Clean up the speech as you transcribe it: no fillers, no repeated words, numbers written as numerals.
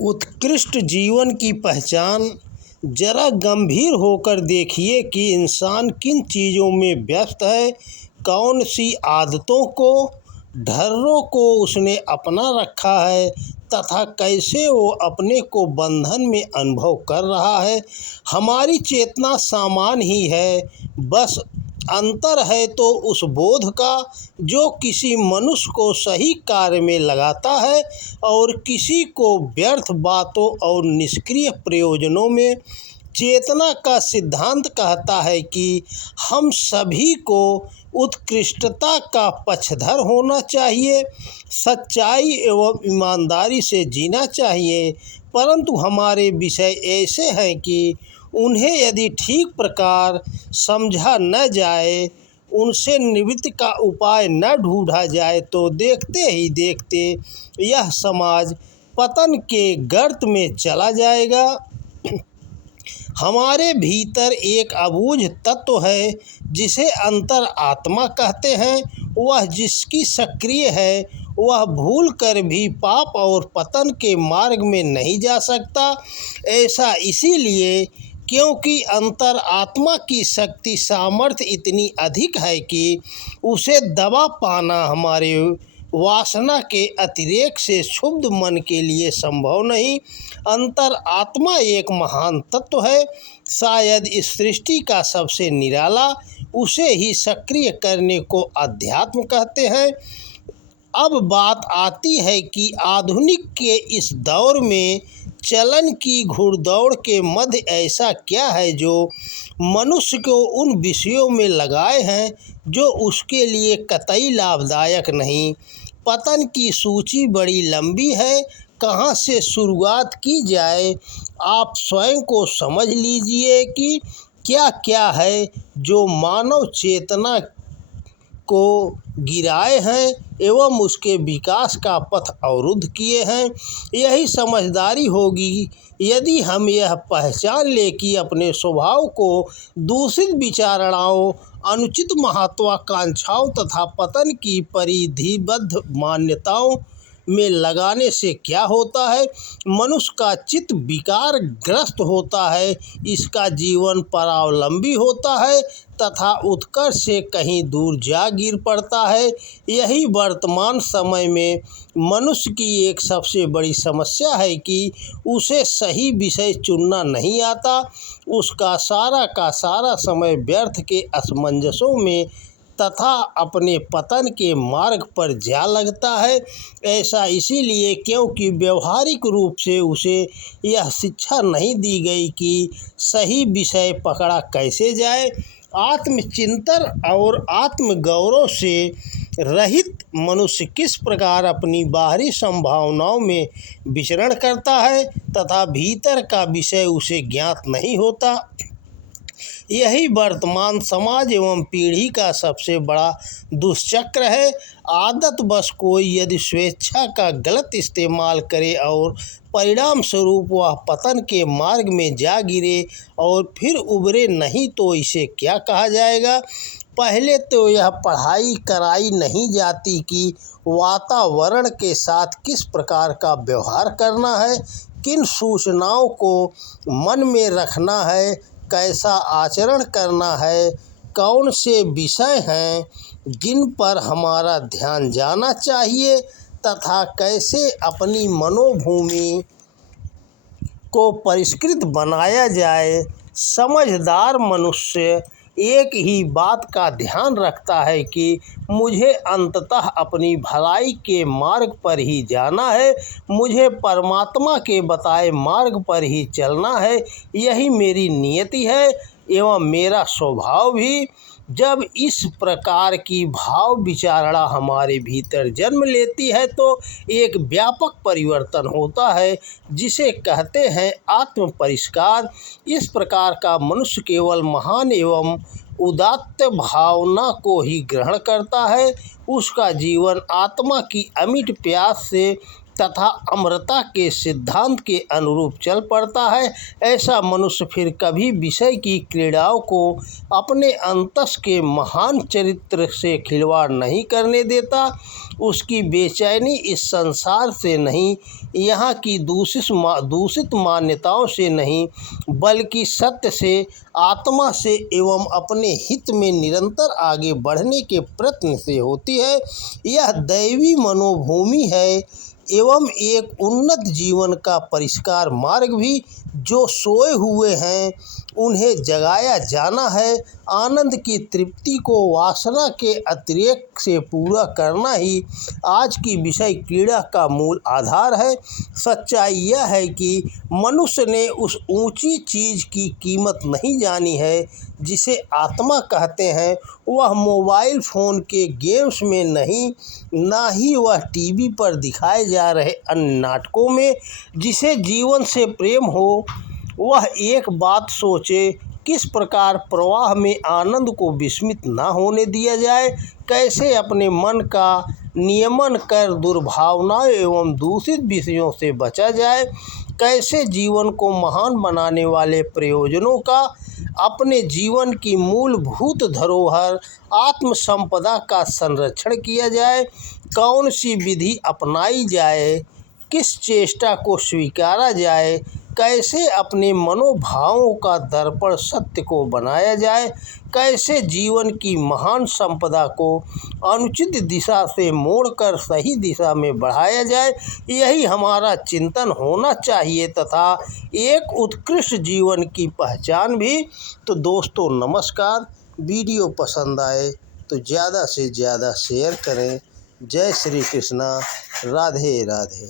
उत्कृष्ट जीवन की पहचान। जरा गंभीर होकर देखिए कि इंसान किन चीज़ों में व्यस्त है, कौन सी आदतों को, ढर्रों को उसने अपना रखा है तथा कैसे वो अपने को बंधन में अनुभव कर रहा है। हमारी चेतना समान ही है, बस अंतर है तो उस बोध का जो किसी मनुष्य को सही कार्य में लगाता है और किसी को व्यर्थ बातों और निष्क्रिय प्रयोजनों में। चेतना का सिद्धांत कहता है कि हम सभी को उत्कृष्टता का पक्षधर होना चाहिए, सच्चाई एवं ईमानदारी से जीना चाहिए, परंतु हमारे विषय ऐसे हैं कि उन्हें यदि ठीक प्रकार समझा न जाए, उनसे निवृत्ति का उपाय न ढूंढा जाए तो देखते ही देखते यह समाज पतन के गर्त में चला जाएगा। हमारे भीतर एक अबूझ तत्व है जिसे अंतर आत्मा कहते हैं। वह जिसकी सक्रिय है वह भूल कर भी पाप और पतन के मार्ग में नहीं जा सकता। ऐसा इसीलिए क्योंकि अंतर आत्मा की शक्ति सामर्थ्य इतनी अधिक है कि उसे दबा पाना हमारे वासना के अतिरेक से क्षुब्ध मन के लिए संभव नहीं। अंतर आत्मा एक महान तत्व है, शायद इस सृष्टि का सबसे निराला। उसे ही सक्रिय करने को अध्यात्म कहते हैं। अब बात आती है कि आधुनिक के इस दौर में चलन की घुड़दौड़ के मध्य ऐसा क्या है जो मनुष्य को उन विषयों में लगाए हैं जो उसके लिए कतई लाभदायक नहीं। पतन की सूची बड़ी लंबी है, कहाँ से शुरुआत की जाए। आप स्वयं को समझ लीजिए कि क्या क्या है जो मानव चेतना को गिराए हैं एवं उसके विकास का पथ अवरुद्ध किए हैं। यही समझदारी होगी यदि हम यह पहचान लें कि अपने स्वभाव को दूषित विचारणाओं, अनुचित महत्वाकांक्षाओं तथा पतन की परिधिबद्ध मान्यताओं में लगाने से क्या होता है। मनुष्य का चित्त विकार ग्रस्त होता है, इसका जीवन परावलंबी होता है तथा उत्कर्ष से कहीं दूर जा गिर पड़ता है। यही वर्तमान समय में मनुष्य की एक सबसे बड़ी समस्या है कि उसे सही विषय चुनना नहीं आता। उसका सारा का सारा समय व्यर्थ के असमंजसों में तथा अपने पतन के मार्ग पर जा लगता है। ऐसा इसीलिए क्योंकि व्यवहारिक रूप से उसे यह शिक्षा नहीं दी गई कि सही विषय पकड़ा कैसे जाए। आत्मचिंतन और आत्मगौरव से रहित मनुष्य किस प्रकार अपनी बाहरी संभावनाओं में विचरण करता है तथा भीतर का विषय उसे ज्ञात नहीं होता। यही वर्तमान समाज एवं पीढ़ी का सबसे बड़ा दुष्चक्र है। आदत बस कोई यदि स्वेच्छा का गलत इस्तेमाल करे और परिणाम स्वरूप वह पतन के मार्ग में जा गिरे और फिर उबरे नहीं तो इसे क्या कहा जाएगा। पहले तो यह पढ़ाई कराई नहीं जाती कि वातावरण के साथ किस प्रकार का व्यवहार करना है, किन सूचनाओं को मन में रखना है, कैसा आचरण करना है, कौन से विषय हैं जिन पर हमारा ध्यान जाना चाहिए तथा कैसे अपनी मनोभूमि को परिष्कृत बनाया जाए। समझदार मनुष्य एक ही बात का ध्यान रखता है कि मुझे अंततः अपनी भलाई के मार्ग पर ही जाना है, मुझे परमात्मा के बताए मार्ग पर ही चलना है। यही मेरी नियति है एवं मेरा स्वभाव भी। जब इस प्रकार की भाव विचारणा हमारे भीतर जन्म लेती है तो एक व्यापक परिवर्तन होता है जिसे कहते हैं आत्म परिष्कार। इस प्रकार का मनुष्य केवल महान एवं उदात्त भावना को ही ग्रहण करता है। उसका जीवन आत्मा की अमिट प्यास से तथा अमरता के सिद्धांत के अनुरूप चल पड़ता है। ऐसा मनुष्य फिर कभी विषय की क्रीड़ाओं को अपने अंतस के महान चरित्र से खिलवाड़ नहीं करने देता। उसकी बेचैनी इस संसार से नहीं, यहाँ की दूषित मान्यताओं से नहीं, बल्कि सत्य से, आत्मा से एवं अपने हित में निरंतर आगे बढ़ने के प्रयत्न से होती है। यह दैवी मनोभूमि है एवं एक उन्नत जीवन का परिष्कार मार्ग भी। जो सोए हुए हैं उन्हें जगाया जाना है। आनंद की तृप्ति को वासना के अतिरेक से पूरा करना ही आज की विषय क्रीड़ा का मूल आधार है। सच्चाई यह है कि मनुष्य ने उस ऊंची चीज़ की कीमत नहीं जानी है जिसे आत्मा कहते हैं। वह मोबाइल फ़ोन के गेम्स में नहीं, ना ही वह टीवी पर दिखाए जा रहे अन्य नाटकों में। जिसे जीवन से प्रेम हो वह एक बात सोचे, किस प्रकार प्रवाह में आनंद को विस्मित न होने दिया जाए, कैसे अपने मन का नियमन कर दुर्भावनाओं एवं दूषित विषयों से बचा जाए, कैसे जीवन को महान बनाने वाले प्रयोजनों का, अपने जीवन की मूलभूत धरोहर आत्म संपदा का संरक्षण किया जाए, कौन सी विधि अपनाई जाए, किस चेष्टा को स्वीकारा जाए, कैसे अपने मनोभावों का दर्पण सत्य को बनाया जाए, कैसे जीवन की महान संपदा को अनुचित दिशा से मोड़कर सही दिशा में बढ़ाया जाए, यही हमारा चिंतन होना चाहिए तथा एक उत्कृष्ट जीवन की पहचान भी। तो दोस्तों नमस्कार, वीडियो पसंद आए तो ज़्यादा से ज़्यादा शेयर करें। जय श्री कृष्णा, राधे राधे।